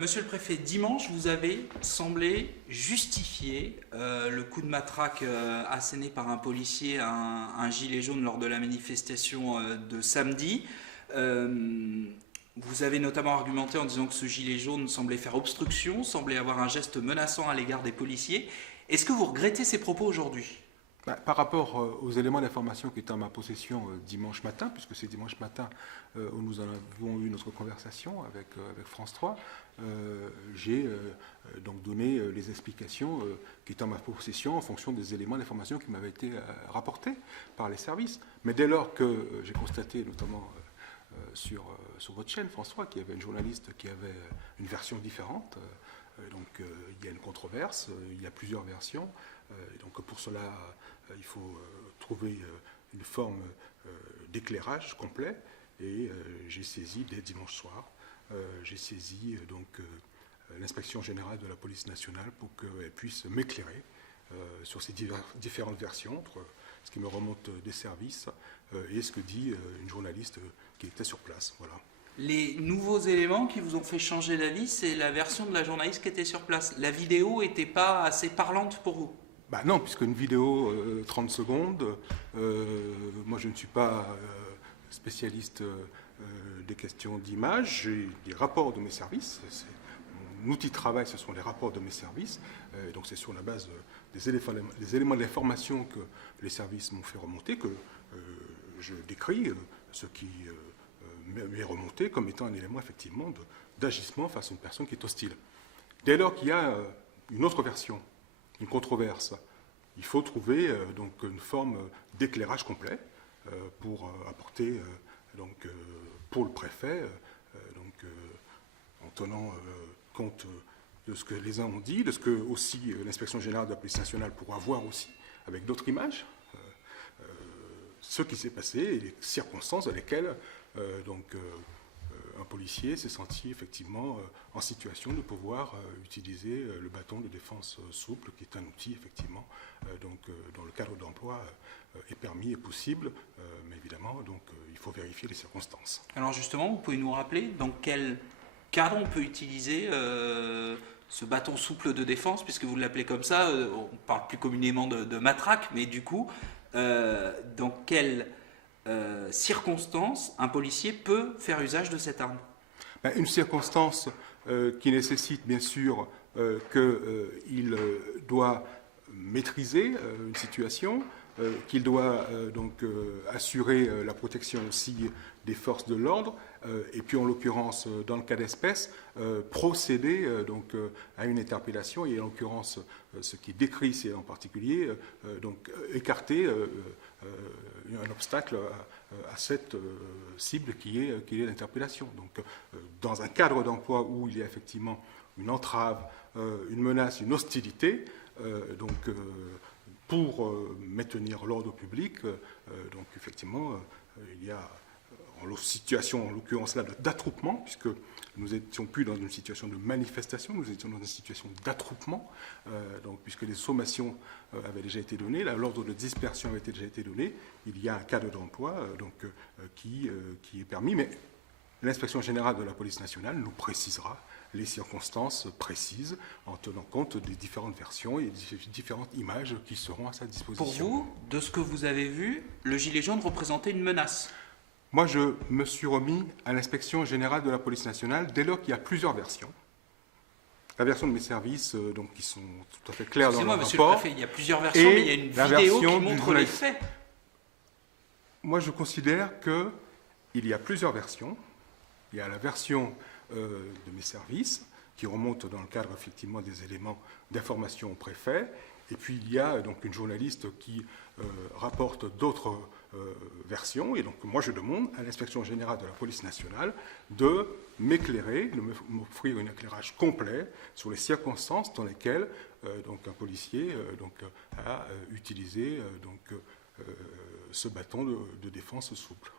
Monsieur le préfet, dimanche, vous avez semblé justifier le coup de matraque asséné par un policier à un gilet jaune lors de la manifestation de samedi. Vous avez notamment argumenté en disant que ce gilet jaune semblait faire obstruction, semblait avoir un geste menaçant à l'égard des policiers. Est-ce que vous regrettez ces propos aujourd'hui? Par rapport aux éléments d'information qui étaient en ma possession dimanche matin, puisque c'est dimanche matin où nous avons eu notre conversation avec France 3, j'ai donc donné les explications qui étaient en ma possession en fonction des éléments d'information qui m'avaient été rapportés par les services. Mais dès lors que j'ai constaté, notamment sur votre chaîne France 3, qu'il y avait une journaliste qui avait une version différente, donc il y a une controverse, il y a plusieurs versions, donc pour cela il faut trouver une forme d'éclairage complet, et j'ai saisi dès dimanche soir, j'ai saisi donc l'inspection générale de la police nationale pour qu'elle puisse m'éclairer sur ces différentes versions, entre ce qui me remonte des services et ce que dit une journaliste qui était sur place. Voilà. Les nouveaux éléments qui vous ont fait changer d'avis, c'est la version de la journaliste qui était sur place. La vidéo n'était pas assez parlante pour vous? Non, puisque une vidéo 30 secondes, moi je ne suis pas spécialiste des questions d'image, j'ai des rapports de mes services, mon outil de travail ce sont les rapports de mes services, donc c'est sur la base des éléments d'information que les services m'ont fait remonter que je décris ce qui m'est remonté comme étant un élément effectivement d'agissement face à une personne qui est hostile. Dès lors qu'il y a une autre version, une controverse, il faut trouver donc une forme d'éclairage complet pour apporter donc pour le préfet en tenant compte de ce que les uns ont dit, de ce que aussi l'inspection générale de la police nationale pourra voir aussi avec d'autres images, ce qui s'est passé et les circonstances dans lesquelles un policier s'est senti effectivement en situation de pouvoir utiliser le bâton de défense souple, qui est un outil effectivement dont le cadre d'emploi est permis et possible, mais évidemment il faut vérifier les circonstances. Alors justement, vous pouvez nous rappeler dans quel cadre on peut utiliser ce bâton souple de défense, puisque vous l'appelez comme ça, on parle plus communément de matraque, mais du coup, dans quelle circonstance un policier peut faire usage de cette arme? Une circonstance qui nécessite bien sûr qu'il doit maîtriser une situation, qu'il doit assurer la protection aussi des forces de l'ordre, et puis en l'occurrence, dans le cas d'espèce, procéder à une interpellation, et en l'occurrence, ce qui est décrit, c'est en particulier écarter un obstacle à cette cible qui est l'interpellation. Donc, dans un cadre d'emploi où il y a effectivement une entrave, une menace, une hostilité, pour maintenir l'ordre public, effectivement, il y a en situation, en l'occurrence là, d'attroupement, puisque nous n'étions plus dans une situation de manifestation, nous étions dans une situation d'attroupement, puisque les sommations avaient déjà été données, l'ordre de dispersion avait déjà été donné, il y a un cadre d'emploi qui est permis, mais l'inspection générale de la police nationale nous précisera les circonstances précises en tenant compte des différentes versions et des différentes images qui seront à sa disposition. Pour vous, de ce que vous avez vu, le gilet jaune représentait une menace? Moi, je me suis remis à l'inspection générale de la police nationale dès lors qu'il y a plusieurs versions. La version de mes services, qui sont tout à fait claires dans le rapport. Monsieur le préfet, il y a plusieurs versions, mais il y a une vidéo qui montre les faits. Moi, je considère qu'il y a plusieurs versions. Il y a la version de mes services, qui remonte dans le cadre effectivement des éléments d'information au préfet, et puis il y a donc une journaliste qui rapporte d'autres versions, et donc moi je demande à l'inspection générale de la police nationale de m'éclairer, de m'offrir un éclairage complet sur les circonstances dans lesquelles un policier a utilisé ce bâton de défense souple.